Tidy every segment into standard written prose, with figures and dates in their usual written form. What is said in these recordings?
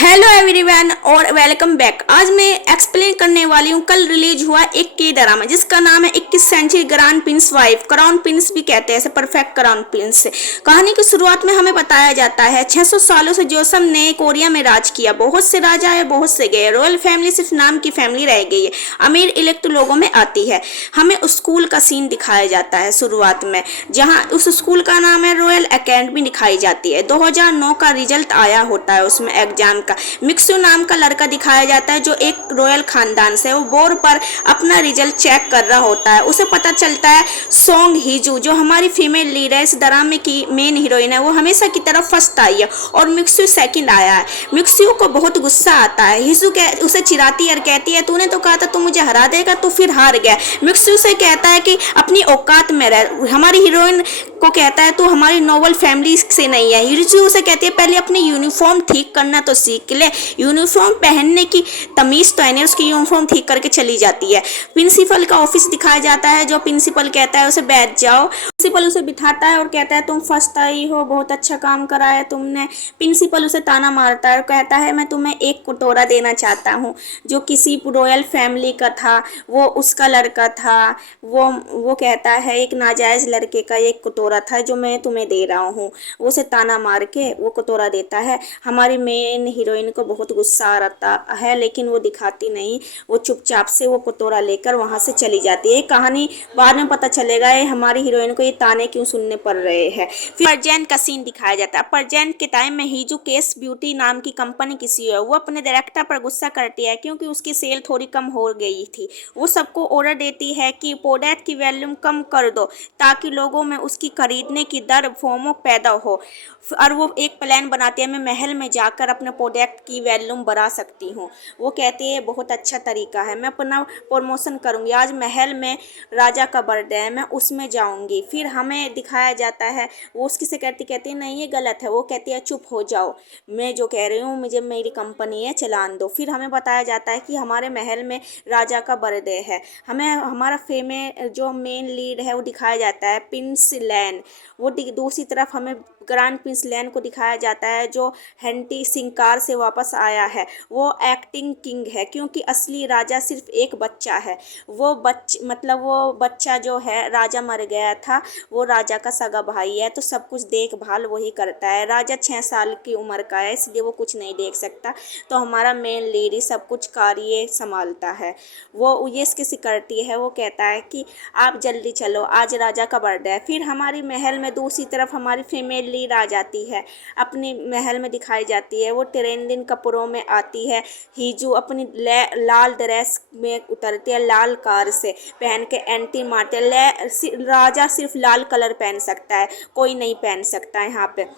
Hello everyone और welcome back. आज मैं एक्सप्लेन करने वाली हूँ कल रिलीज हुआ एक के ड्रामा जिसका नाम है 21 century grand prince wife. Crown prince भी कहते हैं ऐसे, परफेक्ट क्राउन प्रिंस से। कहानी की शुरुआत में हमें बताया जाता है 600 सालों से जोसम ने कोरिया में राज किया। बहुत से राजा है, बहुत से गए। रॉयल फैमिली सिर्फ नाम की फैमिली रह गई है, अमीर इलेक्ट लोगों में आती है। हमें स्कूल का सीन दिखाया जाता है शुरुआत में, जहाँ उस स्कूल का नाम है रॉयल एकेडमी दिखाई जाती है। 2009 का रिजल्ट आया होता है उसमें एग्जाम का। मिक्सू नाम का लड़का दिखाया जाता है जो एक रॉयल खानदान से, वो बोर्ड पर अपना रिजल्ट चेक कर रहा होता है। उसे पता चलता है सोंग हीजू जो हमारी फीमेल लीड है, इस ड्रामे की मेन हीरोइन है, वो हमेशा की तरफ फर्स्ट आई है और मिक्सू सेकंड आया है। मिक्सू को बहुत गुस्सा आता है। हीजू उसे चिढ़ाती है और कहती है तूने तो कहा था तू मुझे हरा देगा, तो फिर हार गया। मिक्सू से कहता है कि अपनी औकात में रह। हमारी हीरोइन को कहता है तू हमारी नोबल फैमिली से नहीं है। हीजू उसे कहती है पहले अपनी यूनिफॉर्म ठीक करना तो सीख ले, यूनिफॉर्म पहनने की तमीज तो है नहीं। उसकी यूनिफॉर्म ठीक करके चली जाती है। प्रिंसिपल का ऑफिस दिखाया जाता है, जो प्रिंसिपल कहता है उसे बैठ जाओ। प्रिंसिपल उसे बिठाता है और कहता है तुम फर्स्ट आई हो, बहुत अच्छा काम करा है तुमने। प्रिंसिपल उसे ताना मारता है और कहता है मैं तुम्हें एक कटोरा देना चाहता हूँ जो किसी रॉयल फैमिली का था, वो उसका लड़का था। वो कहता है एक नाजायज लड़के का एक कटोरा था जो मैं तुम्हें दे रहा हूँ। वो उसे ताना मार के वो कटोरा देता है। हमारी मेन हीरोइन को बहुत गुस्सा आ रहा है, लेकिन वो दिखाती नहीं। वो चुपचाप से वो कटोरा लेकर वहां से चली जाती है। कहानी बाद में पता चलेगा है हमारी हीरोइन को ये ताने क्यों सुनने पड़ रहे हैं। फिर परजेंट का सीन दिखाया जाता है। परजेंट के टाइम में हीजू केस ब्यूटी नाम की कंपनी किसी है, वो अपने डायरेक्टर पर गुस्सा करती है क्योंकि उसकी सेल थोड़ी कम हो गई थी। वो सबको ऑर्डर देती है कि प्रोडक्ट की वॉल्यूम कम कर दो ताकि लोगों में उसकी खरीदने की दर फोमो पैदा हो। और वो एक प्लान बनाती है मैं महल में जाकर अपने प्रोडक्ट की वॉल्यूम बढ़ा सकती हूँ। वो कहती है बहुत अच्छा तरीका है, मैं अपना प्रमोशन करूँगी। आज महल में राजा का बर्थडे है, मैं उसमें जाऊँगी। फिर हमें दिखाया जाता है वो उसकी से कहती है नहीं ये गलत है। वो कहती है चुप हो जाओ, मैं जो कह रही हूँ मुझे मेरी कंपनी है चलान दो। फिर हमें बताया जाता है कि हमारे महल में राजा का बर्थडे है। हमें हमारा जो मेन लीड है वो दिखाया जाता है प्रिंस लैन। वो दूसरी तरफ हमें ग्रांड प्रिंस लैन को दिखाया जाता है जो हेंटी सिंकार से वापस आया है। वो एक्टिंग किंग है क्योंकि असली राजा सिर्फ एक बच्चा है। वो बच्चा जो है राजा मर गया था, वो राजा का सगा भाई है, तो सब कुछ देखभाल वही करता है। राजा 6 साल की उम्र का है इसलिए वो कुछ नहीं देख सकता, तो हमारा मेन लीड ही सब कुछ कार्य संभालता है। वो ये इसकी सिक्योरिटी है। वो कहता है कि आप जल्दी चलो आज राजा का बर्थडे है। फिर हमारी महल में दूसरी तरफ हमारी फीमेल लीड आ जाती है, अपनी महल में दिखाई जाती है। वो ट्रेंडिंग कपड़ों में आती है। हीजू अपनी लाल ड्रेस में उतरती है, लाल कार से पहन के एंटी मारते राजा सिर्फ लाल कलर पहन सकता है, कोई नहीं पहन सकता है। यहाँ पे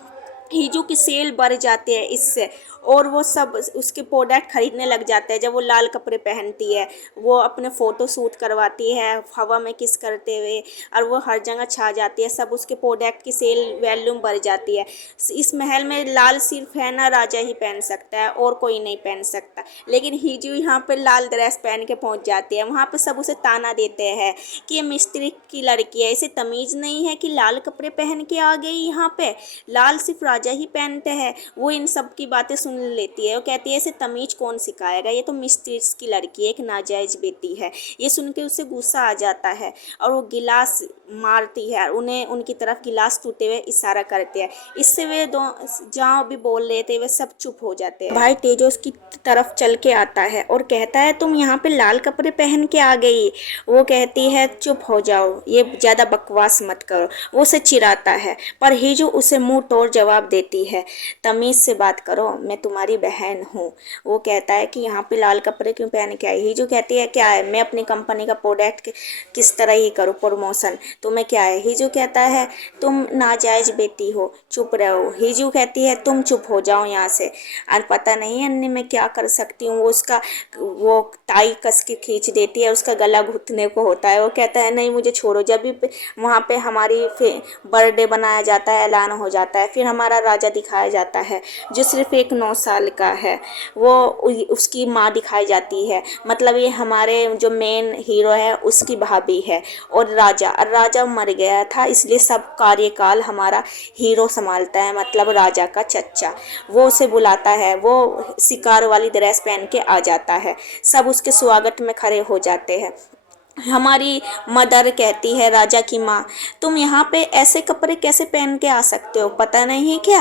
हीजू की सेल बढ़ जाती है इससे, और वो सब उसके प्रोडक्ट खरीदने लग जाते हैं। जब वो लाल कपड़े पहनती है, वो अपने फ़ोटो शूट करवाती है हवा में किस करते हुए, और वो हर जगह छा जाती है। सब उसके प्रोडक्ट की सेल वॉल्यूम बढ़ जाती है। इस महल में लाल सिर्फ है ना राजा ही पहन सकता है, और कोई नहीं पहन सकता। लेकिन हीजू यहाँ पर लाल ड्रेस पहन के पहुँच जाती है। वहाँ पर सब उसे ताना देते हैं कि ये मिस्त्री की लड़की है, इसे तमीज़ नहीं है कि लाल कपड़े पहन के आ गई। यहाँ पे लाल सिर्फ राजा ही पहनते हैं। वो इन सब की बातें सुन लेती है। वो कहती है इसे तमीज कौन सिखाएगा, ये तो मिस्ट्रेस की लड़की है, एक नाजायज बेटी है। ये सुन के उसे गुस्सा आ जाता है और वो गिलास मारती है, उन्हें उनकी तरफ गिलास टूटे हुए इशारा करते हैं। इससे वे दो जहाँ भी बोल रहे थे वे सब चुप हो जाते हैं। भाई तेजो उसकी तरफ चल के आता है और कहता है तुम यहाँ पे लाल कपड़े पहन के आ गई। वो कहती है चुप हो जाओ, ये ज़्यादा बकवास मत करो। वो उसे चिढ़ाता है, पर हीजू उसे मुंह तोड़ जवाब देती है तमीज़ से बात करो, मैं तुम्हारी बहन हूँ। वो कहता है कि यहाँ पे लाल कपड़े क्यों पहन के आई। हीजू कहती है क्या है, मैं अपनी कंपनी का प्रोडक्ट किस तरह ही करूँ प्रमोशन, तुम्हें क्या है। हीजू कहता है तुम नाजायज बेटी हो, चुप रहो। हीजू कहती है तुम चुप हो जाओ यहाँ से, और पता नहीं अन्य मैं क्या कर सकती हूँ। वो टाई कस के खींच देती है, उसका गला घुटने को होता है। वो कहता है नहीं मुझे छोड़ो। जब भी वहाँ पे हमारी बर्थडे बनाया जाता है, ऐलान हो जाता है, फिर हमारा राजा दिखाया जाता है जो सिर्फ एक 9 साल का है। वो उसकी माँ दिखाई जाती है, मतलब ये हमारे जो मेन हीरो है उसकी भाभी है। और राजा मर गया था, इसलिए सब कार्यकाल हमारा हीरो संभालता है, मतलब राजा का चच्चा। वो उसे बुलाता है, वो शिकार वाली ड्रेस पहन के आ जाता है, सब उसके स्वागत में खड़े हो जाते हैं। हमारी मदर कहती है, राजा की माँ, तुम यहाँ पे ऐसे कपड़े कैसे पहन के आ सकते हो, पता नहीं क्या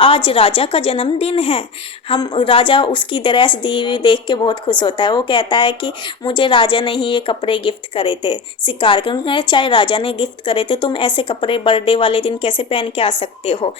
आज राजा का जन्मदिन है। हम राजा उसकी ड्रेस दी हुई देख के बहुत खुश होता है। वो कहता है कि मुझे राजा ने ही ये कपड़े गिफ्ट करे थे शिकार के। उन्होंने चाहे राजा ने गिफ्ट करे थे, तुम ऐसे कपड़े बर्थडे वाले दिन कैसे पहन के आ सकते हो,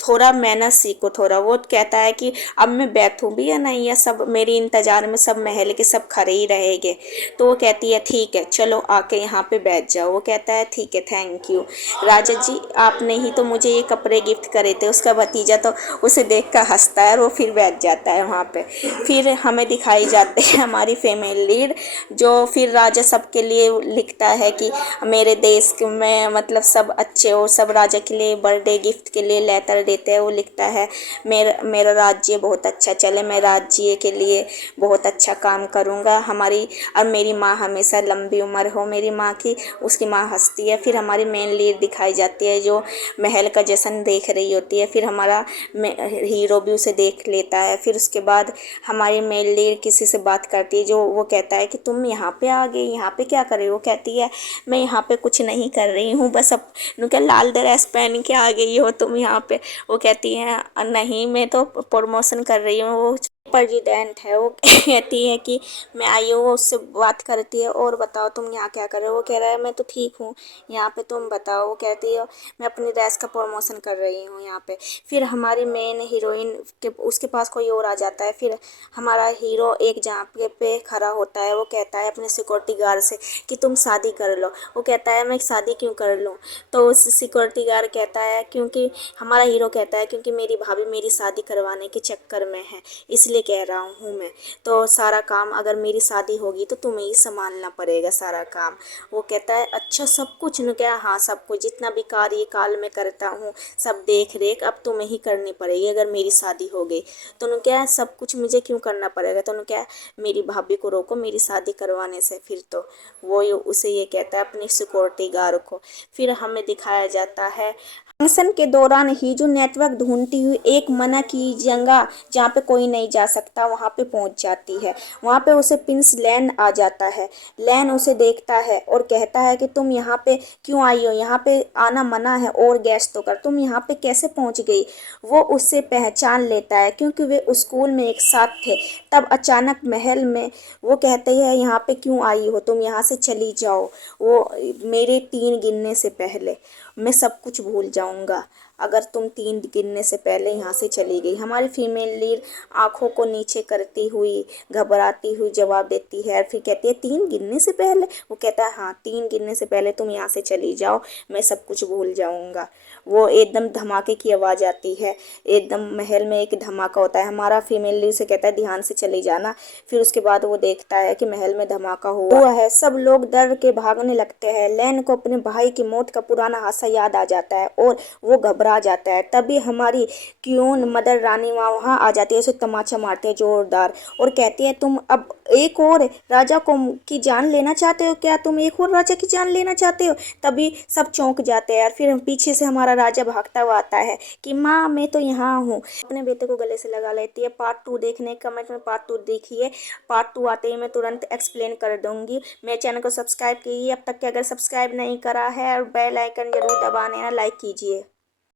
थोड़ा मेहनत सीखो थोड़ा। वो कहता है कि अब मैं बैठूं भी या नहीं, या सब मेरी इंतजार में सब महल के सब खड़े ही रहेंगे। तो वो कहती है ठीक है चलो आके यहाँ पे बैठ जाओ। वो कहता है ठीक है, थैंक यू राजा जी, आपने ही तो मुझे ये कपड़े गिफ्ट करे थे। उसका भतीजा तो उसे देख कर हंसता है और वो फिर बैठ जाता है वहाँ पे। फिर हमें दिखाई जाते हैं हमारी फीमेल लीड, जो फिर राजा सबके लिए लिखता है कि मेरे देश में मतलब सब अच्छे हो, सब राजा के लिए बर्थडे गिफ्ट के लिए लेटर देते हैं। वो लिखता है मेरा राज्य बहुत अच्छा चले, मैं राज्य के लिए बहुत अच्छा काम करूँगा, हमारी और मेरी माँ हमेशा लंबी उम्र हो मेरी माँ की। उसकी माँ हंसती है। फिर हमारी मेन लीड दिखाई जाती है जो महल का जश्न देख रही होती है। फिर हमारा हीरो भी उसे देख लेता है। फिर उसके बाद हमारी मेन लीड किसी से बात करती है, जो वो कहता है कि तुम यहाँ पे आ गई, यहाँ पे क्या कर रही हो। वो कहती है मैं यहाँ पे कुछ नहीं कर रही हूँ, बस अब क्या लाल ड्रेस पहन के आ गई हो तुम यहाँ पे। वो कहती है नहीं मैं तो प्रमोशन कर रही हूँ। वो प्रेसिडेंट है, वो कहती है कि मैं आई हूँ। वो उससे बात करती है और बताओ तुम यहाँ क्या कर रहे हो। वो कह रहा है मैं तो ठीक हूँ यहाँ पे, तुम बताओ। वो कहती है मैं अपनी ड्रेस का प्रमोशन कर रही हूँ यहाँ पे। फिर हमारी मेन हीरोइन के उसके पास कोई और आ जाता है। फिर हमारा हीरो एक जगह पे खड़ा होता है। वो कहता है अपने सिक्योरिटी गार्ड से कि तुम शादी कर लो। वो कहता है मैं शादी क्यों कर लूँ। तो उस सिक्योरिटी गार्ड कहता है क्योंकि हमारा हीरो कहता है क्योंकि मेरी भाभी मेरी शादी करवाने के चक्कर में है, इसलिए कह रहा हूँ मैं। तो सारा काम अगर मेरी शादी होगी तो तुम्हें ही संभालना पड़ेगा सारा काम। वो कहता है अच्छा सब कुछ न, क्या हाँ सब कुछ, जितना भी कार्य काल में करता हूँ सब देख रेख अब तुम्हें ही करनी पड़ेगी अगर मेरी शादी हो गई तो। न क्या सब कुछ मुझे क्यों करना पड़ेगा। तो न क्या मेरी भाभी को रोको मेरी शादी करवाने से। फिर तो वो उसे ये कहता है अपनी सिक्योरिटी गार्ड को। फिर हमें दिखाया जाता है फंक्शन के दौरान ही जो नेटवर्क ढूंढती हुई एक मना की जगह जहाँ पे कोई नहीं जा सकता वहाँ पे पहुँच जाती है। वहाँ पे उसे प्रिंस लैन आ जाता है। लैन उसे देखता है और कहता है कि तुम यहाँ पे क्यों आई हो, यहाँ पे आना मना है और गेस्टों का, तुम यहाँ पे कैसे पहुँच गई। वो उससे पहचान लेता है क्योंकि वे स्कूल में एक साथ थे। तब अचानक महल में वो कहते हैं यहाँ पे क्यों आई हो, तुम यहाँ से चली जाओ। वो मेरे 3 गिनने से पहले मैं सब कुछ भूल जाऊंगा अगर तुम 3 गिनने से पहले यहाँ से चली गई। हमारी फीमेल लीड आंखों को नीचे करती हुई घबराती हुई जवाब देती है। फिर कहती है 3 गिनने से पहले। वो कहता है हाँ 3 गिनने से पहले तुम यहाँ से चली जाओ, मैं सब कुछ भूल जाऊंगा। वो एकदम धमाके की आवाज़ आती है, एकदम महल में एक धमाका होता है। हमारा फीमेल लीड से कहता है ध्यान से चली जाना। फिर उसके बाद वो देखता है कि महल में धमाका हुआ है। सब लोग डर के भागने लगते हैं। लैन को अपने भाई की मौत का पुराना हादसा याद आ जाता है और वो घबरा जाता है। तभी हमारी क्यून मदर रानी वहाँ आ जाती है, उसे तमाचा मारते हैं जोरदार और कहती है तुम अब एक और राजा को की जान लेना चाहते हो क्या, तुम एक और राजा की जान लेना चाहते हो। तभी सब चौंक जाते हैं। फिर पीछे से हमारा राजा भागता हुआ आता है कि माँ मैं तो यहाँ हूँ। अपने बेटे को गले से लगा लेती है। पार्ट 2 देखने कमेंट में पार्ट 2 देखिए। पार्ट 2 आते ही मैं तुरंत एक्सप्लेन कर दूंगी। मेरे चैनल को सब्सक्राइब कीजिए अब तक के अगर सब्सक्राइब नहीं करा है, और बेल आइकन जरूर दबाने ना, लाइक कीजिए।